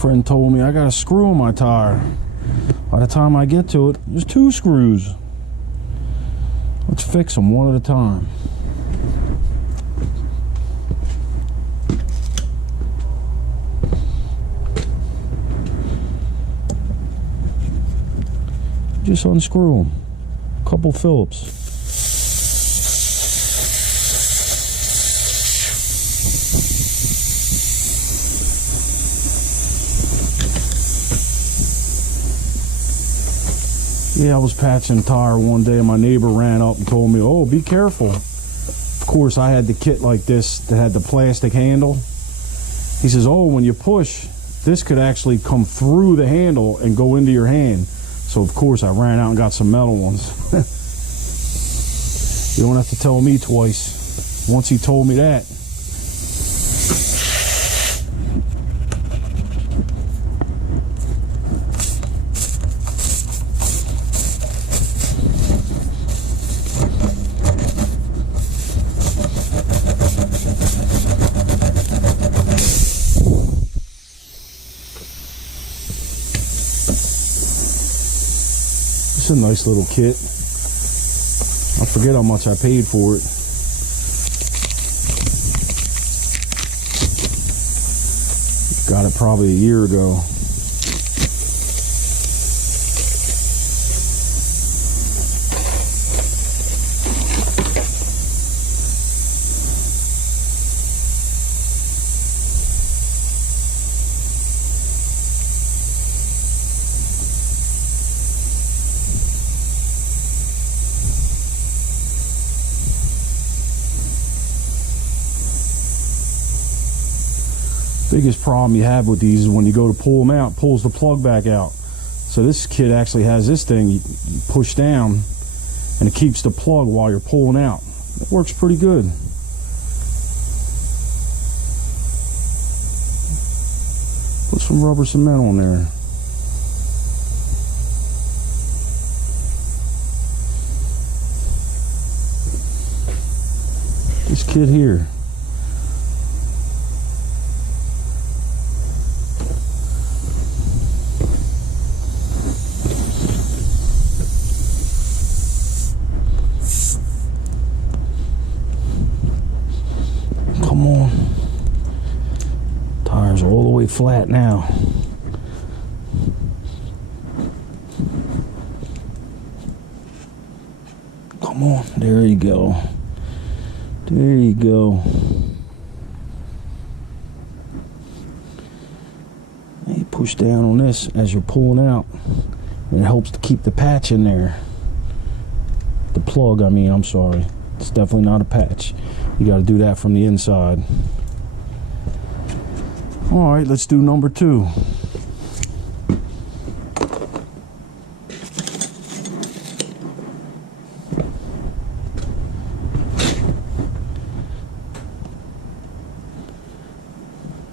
Friend told me I got a screw on my tire. By the time I get to it, there's 2 screws. Let's fix them one at a time. Just unscrew them. Couple Phillips. Yeah, I was patching a tire one day and my neighbor ran up and told me, oh, be careful. Of course, I had the kit like this that had the plastic handle. He says, oh, when you push, this could actually come through the handle and go into your hand. So, of course, I ran out and got some metal ones. You don't have to tell me twice. Once he told me that. It's a nice little kit. I forget how much I paid for it. Got it probably a year ago. Biggest problem you have with these is when you go to pull them out, pulls the plug back out. So this kit actually has this thing you push down and it keeps the plug while you're pulling out. It works pretty good. Put some rubber cement on there. This kit here. Come on. Tires are all the way flat now. Come on. There you go. There you go. And you push down on this as you're pulling out. And it helps to keep the patch in there. The plug, I mean, I'm sorry. It's definitely not a patch. You got to do that from the inside. All right, let's do number 2.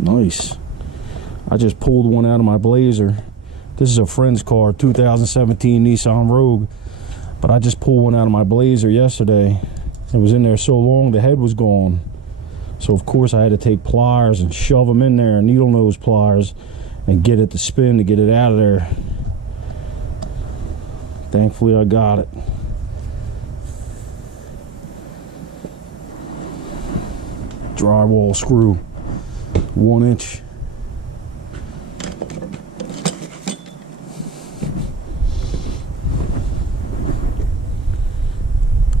Nice. I just pulled one out of my Blazer. This is a friend's car, 2017 Nissan Rogue. But I just pulled one out of my Blazer yesterday. It was in there so long, the head was gone. So, of course, I had to take pliers and shove them in there, needle nose pliers, and get it to spin to get it out of there. Thankfully, I got it. Drywall screw, 1 inch.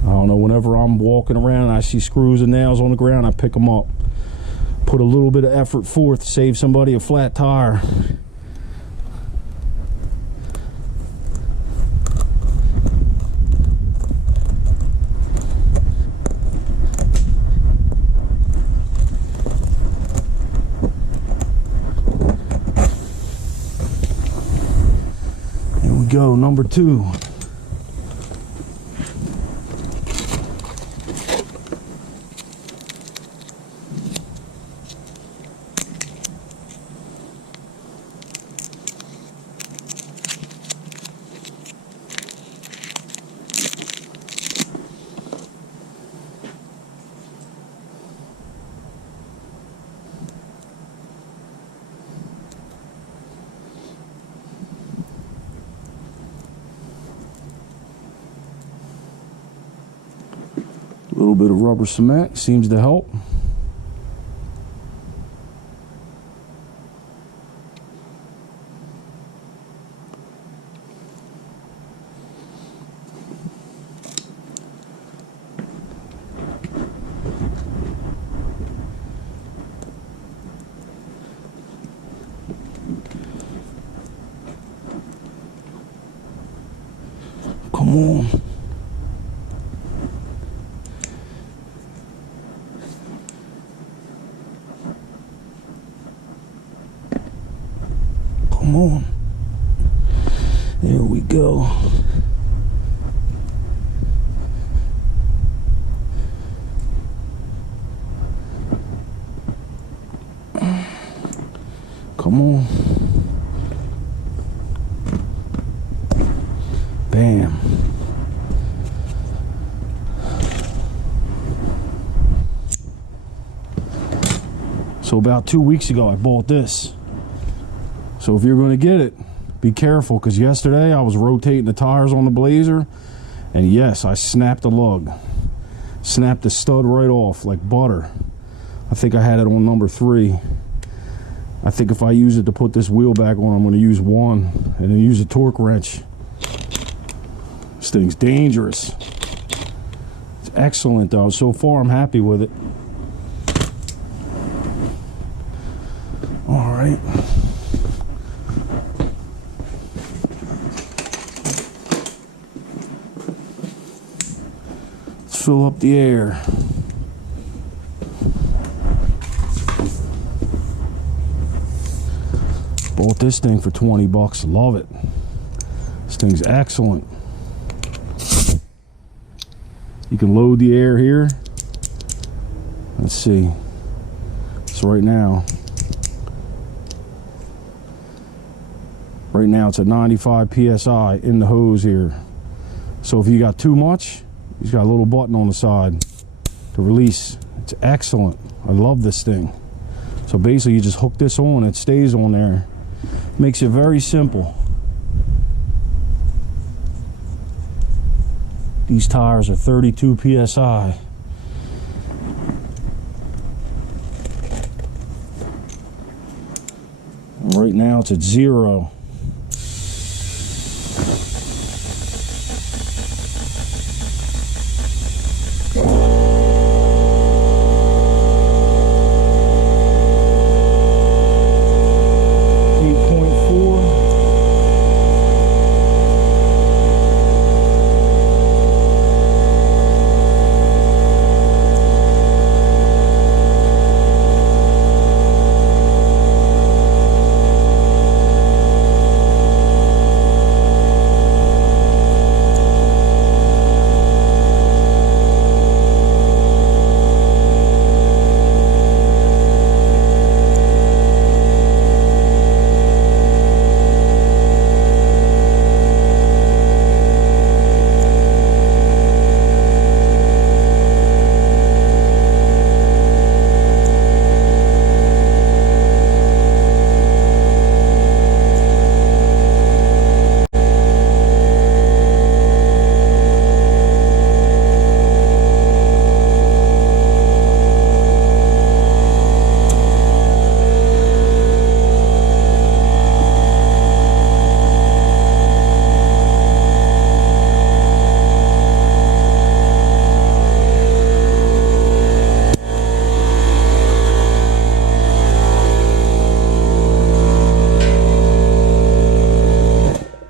I don't know, whenever I'm walking around and I see screws and nails on the ground, I pick them up. Put a little bit of effort forth to save somebody a flat tire. Here we go, number 2. little bit of rubber cement seems to help. Come on. Come on. There we go. Come on. Bam. So about 2 weeks ago I bought this. So if you're going to get it, be careful, because yesterday I was rotating the tires on the Blazer, and yes, I snapped the lug. Snapped the stud right off like butter. I think I had it on number 3. I think if I use it to put this wheel back on, I'm going to use 1 and then use a torque wrench. This thing's dangerous. It's excellent though. So far I'm happy with it. All right. Let's fill up the air. Bought this thing for 20 bucks. Love it. This thing's excellent. You can load the air here. Let's see. So right now it's at 95 psi in the hose here. So if you got too much, you've got a little button on the side to release. It's excellent. I love this thing. So basically you just hook this on, it stays on there. Makes it very simple. These tires are 32 psi. And right now it's at 0.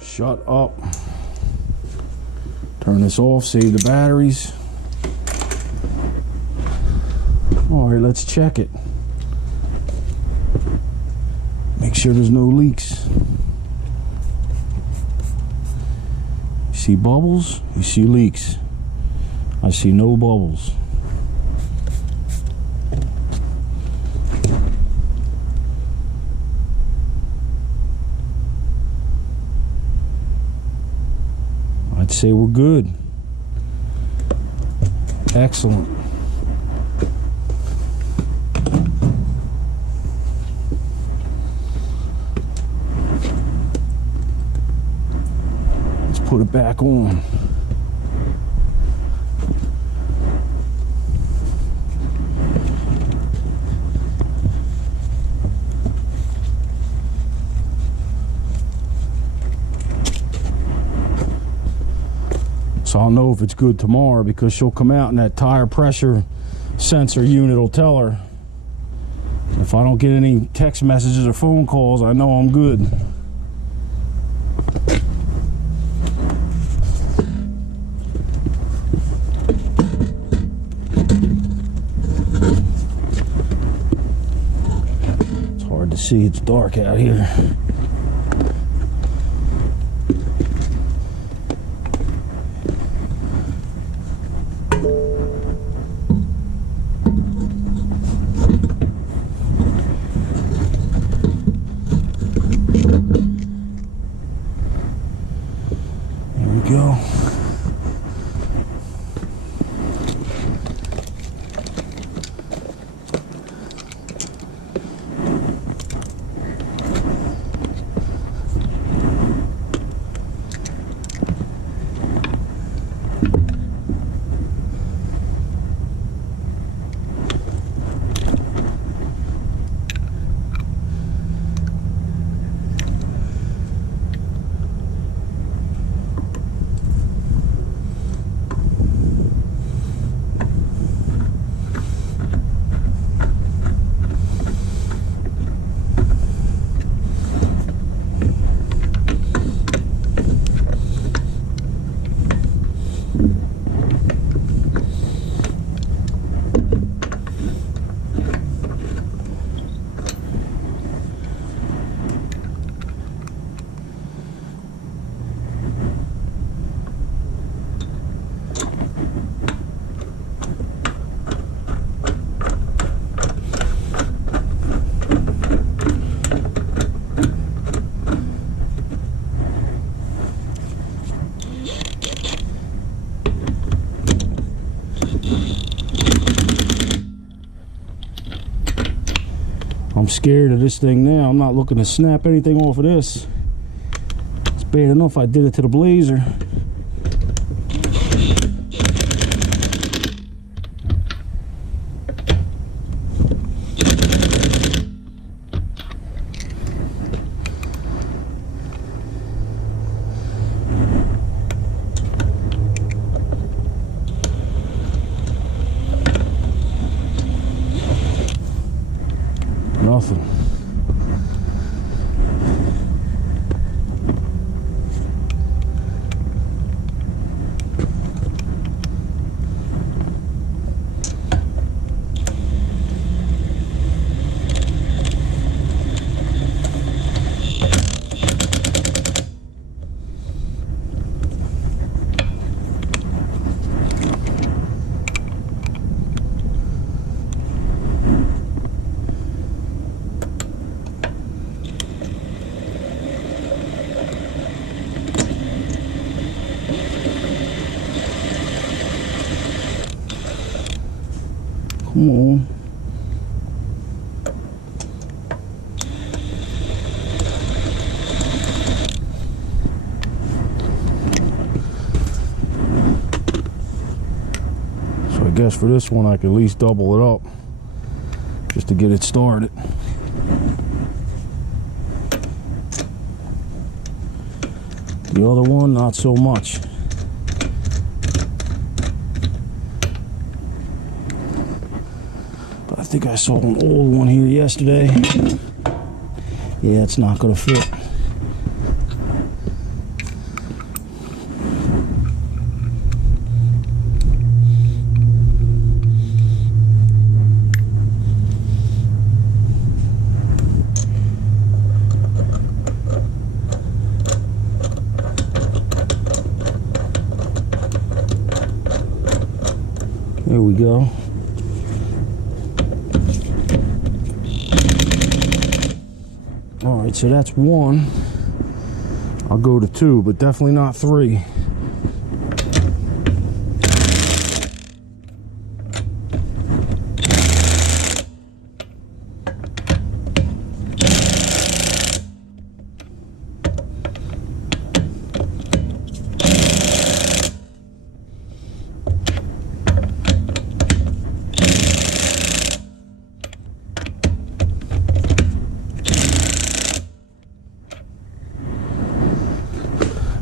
Shut up. Turn this off, save the batteries. All right, let's check it. Make sure there's no leaks. You see bubbles, you see leaks. I see no bubbles. I'd say we're good. Excellent. Let's put it back on. So I'll know if it's good tomorrow, because she'll come out and that tire pressure sensor unit will tell her. If I don't get any text messages or phone calls, I know I'm good. It's hard to see, it's dark out here. Go. I'm scared of this thing now. I'm not looking to snap anything off of this. It's bad enough I did it to the Blazer. Nothing. Come on. So I guess for this one I can at least double it up just to get it started. The other one, not so much. I think I saw an old one here yesterday. Yeah, it's not gonna fit. There we go. All right, so that's one. I'll go to two, but definitely not three.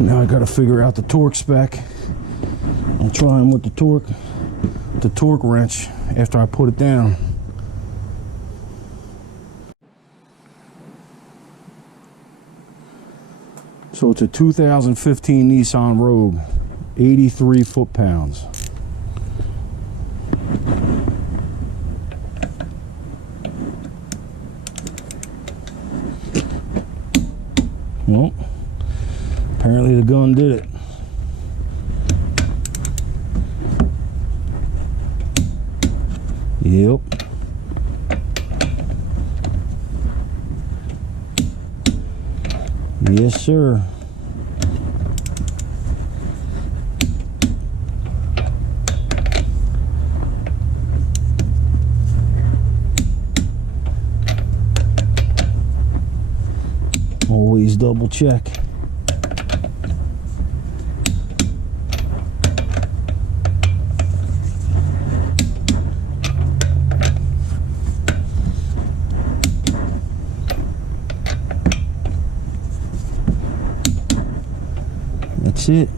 Now I got to figure out the torque spec. I'm trying with the torque wrench after I put it down. So it's a 2015 Nissan Rogue, 83 foot-pounds. Well, apparently the gun did it. Yep. Yes, sir. Always double check. That's it.